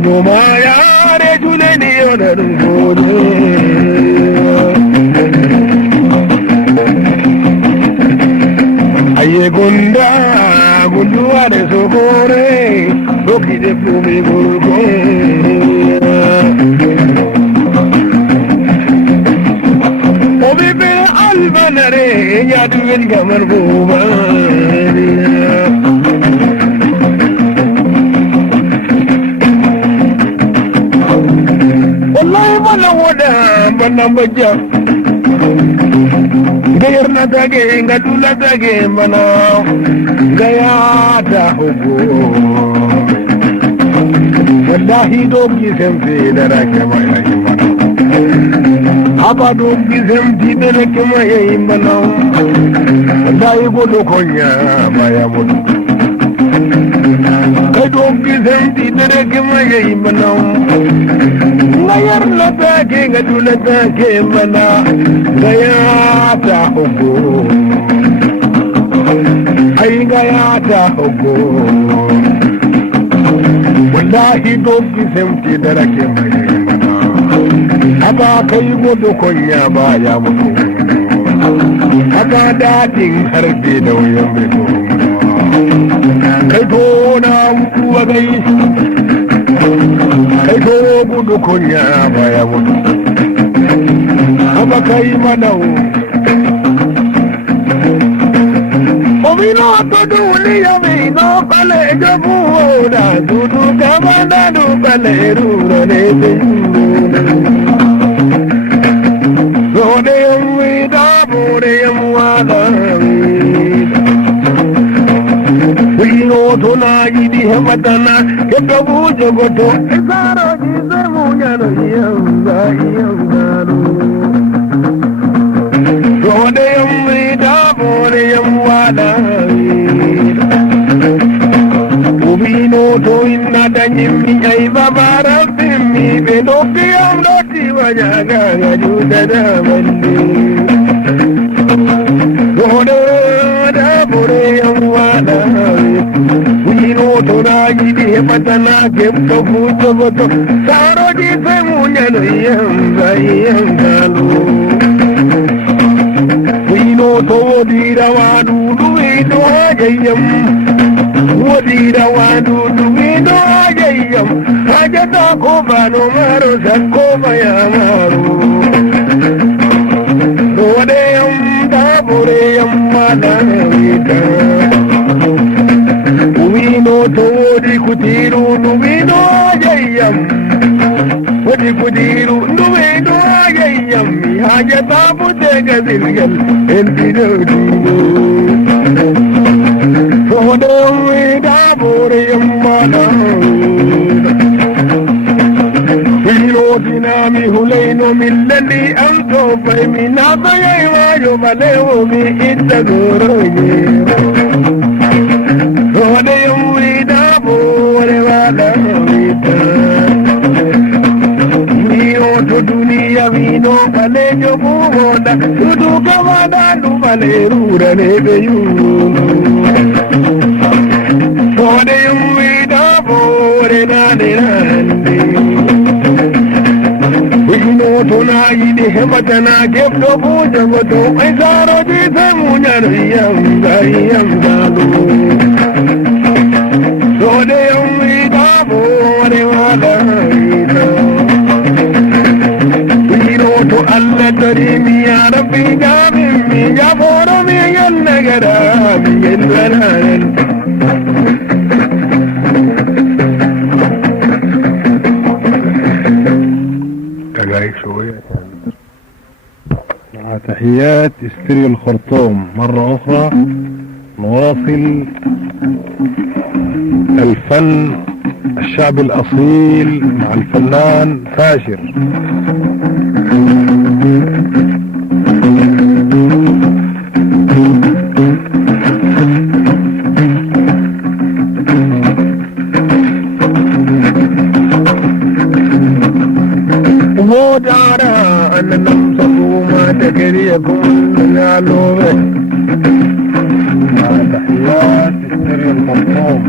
nyuma ya re jule ni yonarin gode aye gunda gunduwa da sokore doki de fumi gurgo obi be albanare ya duwen gamar buba wallahi bana woda bana baja gayar na tage nga dula tage bana gaya da hugo wallahi dogi semfe dara kama yayi bana aba dogi semti dara kama yayi bana wallahi godo konya baya mudu kai dogi semti dara kama yayi bana ngayar la take nga dula take bana gaya ta hugo ay gaya ta hugo wallahi dogi semti dara kama yayi bana aba kai godo konya baya mutu aba dadin harbe da wayan beto kai to na mutu gai kai to godo konya baya mutu aba kai manau omino to duniya me no kale jabu da dudu kamana du kale ruro ne Rode yamwida bore yamwada Wino tona yidi hematana Kekabu jogoto Esaro jize munyano yamza yamzaro Rode yamwida bore yamwada Ubino to inna danyimi ay babara bimmi Benoki yamdoti wajaga gajuda damandi Rode da bore yamwada Ubino to na yidi hematana Kepka fujo goto Saro jise munyano yamza yamzalo Ubino to dira wadu duwido ajayam Wadira wadu duwido ajayam Hajata kobano maro sakoma ya maro Rodeyam daboreyam madavita Uwino to wodi kutiru duwido ajayam Wodi kutiru duwido ajayam Hajata putega zilgal entido diyo Rodeyam daboreyam madavita Dinami huleno millani anto fai minaba yai wajo balewo mi itta goroye Rode yumida bore wala wita Mio to dunia vino balejo buhoda Tudu kamada du balerura nebe yunu Rode yumida bore nane nande Wino tona yidi hematana gefto buja goto Aizaro jise munyano yamza yamzalo Rode yamwida bore wala ita Wino to alla tarimi ya rabbi jamimi Ya boro mi yannagara mi yalwanan مع تحيات استريو الخرطوم مرة أخرى نواصل الفن الشعب الأصيل مع الفنان فاشر تكريكم يعلوه مع تحيات السر المطلوب